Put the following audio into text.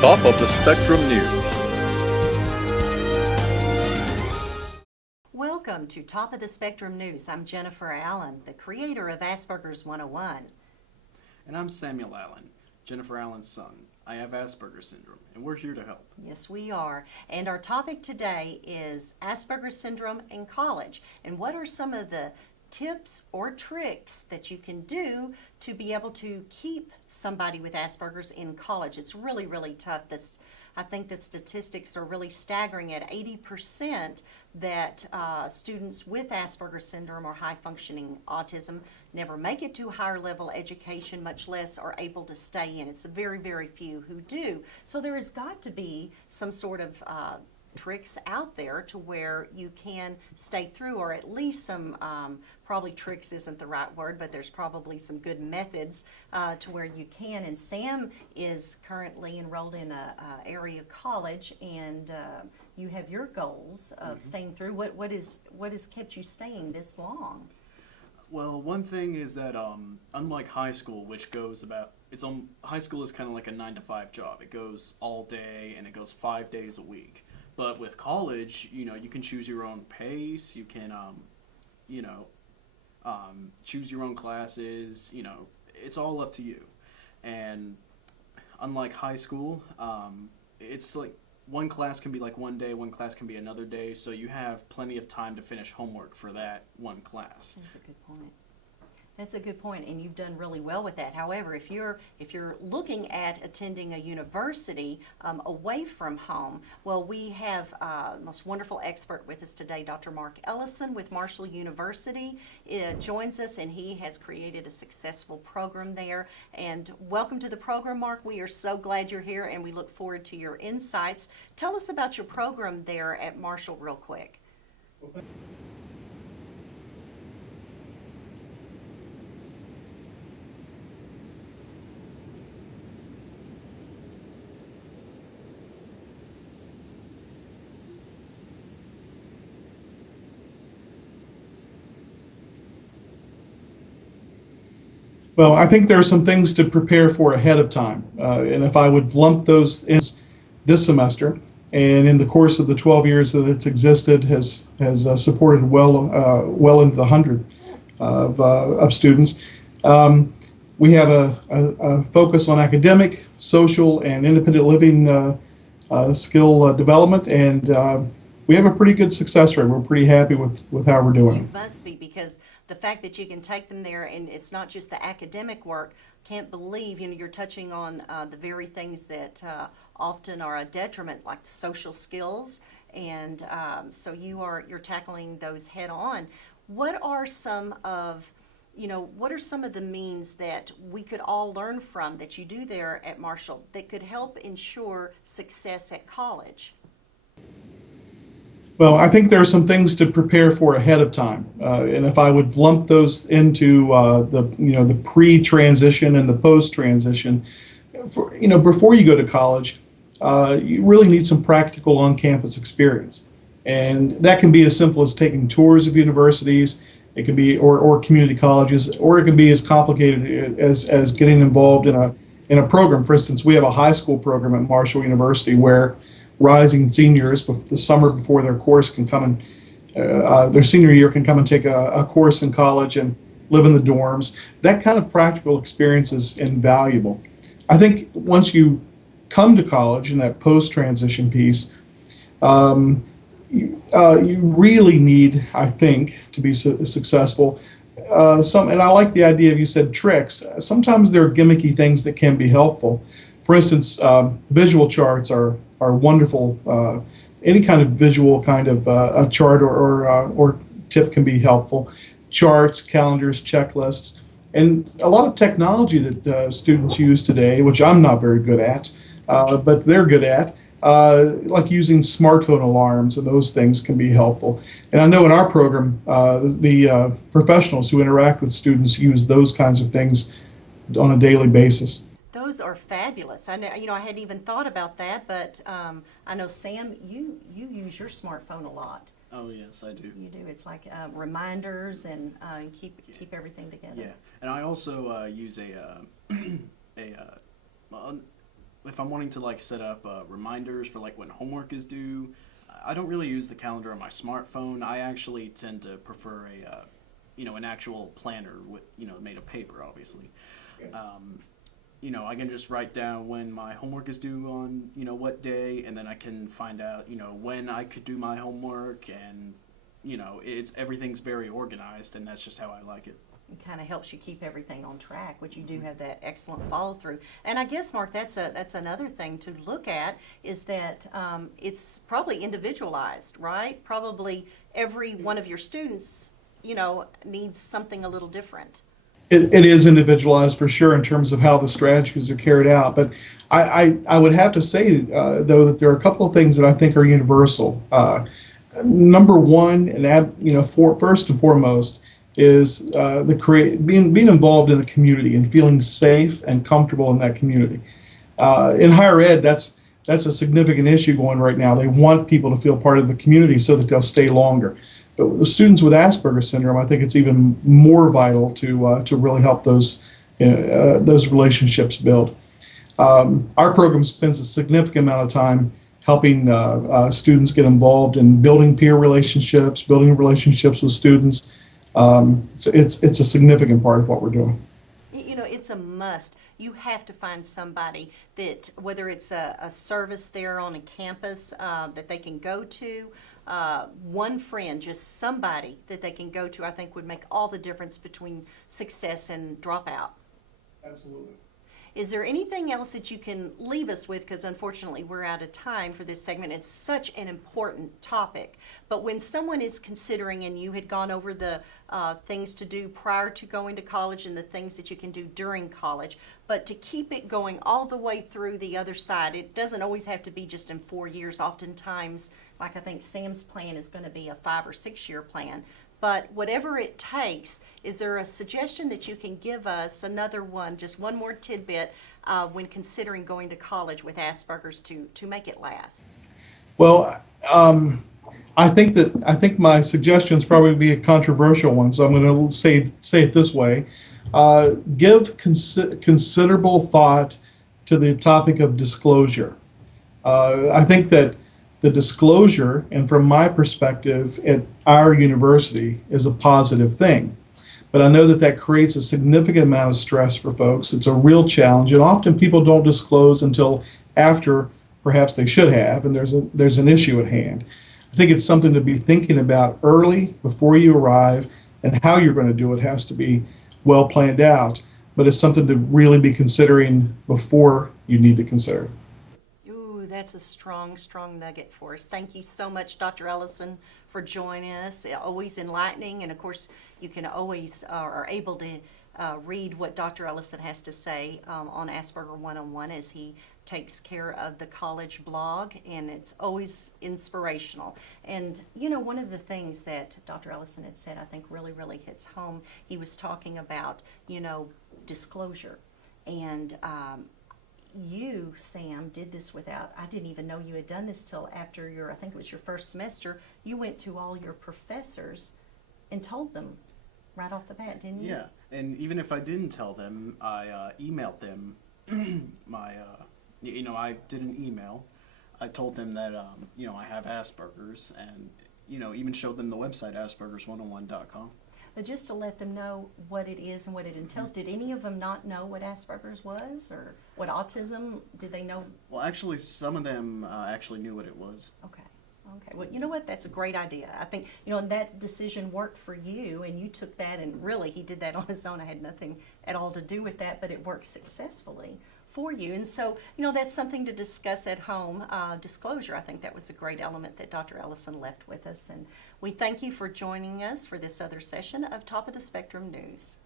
Top of the Spectrum News. Welcome to Top of the Spectrum News. I'm Jennifer Allen, the creator of Asperger's 101. And I'm Samuel Allen, Jennifer Allen's son. I have Asperger's syndrome, and we're here to help. Yes, we are. And our topic today is Asperger's syndrome in college. And what are some of the tips or tricks that you can do to be able to keep somebody with Asperger's in college? It's really, really tough. I think the statistics are really staggering at 80% that students with Asperger's syndrome or high-functioning autism never make it to higher level education, much less are able to stay in. It's very, very few who do. So there has got to be some sort of tricks out there to where you can stay through, or at least some, probably tricks isn't the right word, but there's probably some good methods to where you can. And Sam is currently enrolled in a area college, and you have your goals of staying through. What has kept you staying this long? Well, one thing is that unlike high school, which goes about, high school is kind of like a 9-to-5 job. It goes all day and it goes 5 days a week. But with college, you can choose your own pace. You can, choose your own classes. It's all up to you. And unlike high school, it's like one class can be like one day, one class can be another day. So you have plenty of time to finish homework for that one class. That's a good point. That's a good point, and you've done really well with that. However, if you're looking at attending a university away from home, well, we have the most wonderful expert with us today, Dr. Mark Ellison with Marshall University. Joins us, and he has created a successful program there. And welcome to the program, Mark. We are so glad you're here, and we look forward to your insights. Tell us about your program there at Marshall real quick. Well, I think there are some things to prepare for ahead of time. And if I would lump those in this semester, and in the course of the 12 years that it's existed, has supported well into the 100 of students. We have a focus on academic, social, and independent living skill development, and we have a pretty good success rate. We're pretty happy with how we're doing. It must be, because the fact that you can take them there and it's not just the academic work, can't believe, you're touching on the very things that often are a detriment, like the social skills, and so you're tackling those head on. What are some of the means that we could all learn from that you do there at Marshall that could help ensure success at college? Well, I think there are some things to prepare for ahead of time, and if I would lump those into the pre-transition and the post-transition, before you go to college, you really need some practical on-campus experience, and that can be as simple as taking tours of universities. It can be or community colleges, or it can be as complicated as getting involved in a program. For instance, we have a high school program at Marshall University where rising seniors, the summer before their course, can come and their senior year can come and take a course in college and live in the dorms. That kind of practical experience is invaluable. I think once you come to college in that post-transition piece, you really need, I think, to be successful. And I like the idea of, you said tricks. Sometimes there are gimmicky things that can be helpful. For instance, visual charts are wonderful. Any kind of visual kind of a chart or tip can be helpful. Charts, calendars, checklists, and a lot of technology that students use today, which I'm not very good at, but they're good at, like using smartphone alarms, and those things can be helpful. And I know in our program, the professionals who interact with students use those kinds of things on a daily basis. Those are fabulous. I know, I hadn't even thought about that, but I know, Sam, you use your smartphone a lot. Oh yes, I do. You do. It's like reminders and keep everything together. Yeah, and I also use if I'm wanting to like set up reminders for like when homework is due, I don't really use the calendar on my smartphone. I actually tend to prefer an actual planner with, made of paper, obviously. I can just write down when my homework is due on, what day, and then I can find out, when I could do my homework, and, everything's very organized, and that's just how I like it. It kind of helps you keep everything on track, which you do have that excellent follow through. And I guess, Mark, that's another thing to look at is that it's probably individualized, right? Probably every one of your students, needs something a little different. It is individualized for sure in terms of how the strategies are carried out. But I would have to say, though, that there are a couple of things that I think are universal. Number one, and first and foremost, is being involved in the community and feeling safe and comfortable in that community. In higher ed, that's a significant issue going right now. They want people to feel part of the community so that they'll stay longer. But with the students with Asperger's syndrome, I think it's even more vital to really help those relationships build. Our program spends a significant amount of time helping students get involved in building peer relationships, building relationships with students. It's a significant part of what we're doing. It's a must. You have to find somebody that, whether it's a service there on a campus that they can go to, one friend, just somebody that they can go to, I think would make all the difference between success and dropout. Absolutely. Is there anything else that you can leave us with? Because unfortunately we're out of time for this segment. It's such an important topic. But when someone is considering, and you had gone over the things to do prior to going to college and the things that you can do during college, but to keep it going all the way through the other side, it doesn't always have to be just in 4 years. Oftentimes, like I think Sam's plan is going to be a 5 or 6 year plan. But whatever it takes, is there a suggestion that you can give us, another one, just one more tidbit, when considering going to college with Asperger's to make it last? Well, I think my suggestion is probably be a controversial one, so I'm going to say it this way: give considerable thought to the topic of disclosure. I think that the disclosure, and from my perspective at our university, is a positive thing. But I know that creates a significant amount of stress for folks. It's a real challenge, and often people don't disclose until after perhaps they should have, and there's an issue at hand. I think it's something to be thinking about early before you arrive, and how you're going to do it has to be well planned out. But it's something to really be considering before you need to consider. That's a strong nugget for us. Thank you so much, Dr. Ellison, for joining us. Always enlightening, and of course, you can always are able to read what Dr. Ellison has to say on Asperger 101 as he takes care of the college blog, and it's always inspirational. And one of the things that Dr. Ellison had said, I think really hits home. He was talking about disclosure, and you, Sam, did this without, I didn't even know you had done this till after I think it was your first semester. You went to all your professors and told them right off the bat, didn't you? Yeah, and even if I didn't tell them, I emailed them I did an email. I told them that, I have Asperger's, and, even showed them the website, aspergers101.com. But just to let them know what it is and what it entails, did any of them not know what Asperger's was or what autism? Did they know? Well, actually, some of them actually knew what it was. Okay. Well, you know what? That's a great idea. I think, that decision worked for you, and you took that, and really he did that on his own. I had nothing at all to do with that, but it worked successfully for you. And so, that's something to discuss at home. Disclosure, I think that was a great element that Dr. Ellison left with us. And we thank you for joining us for this other session of Top of the Spectrum News.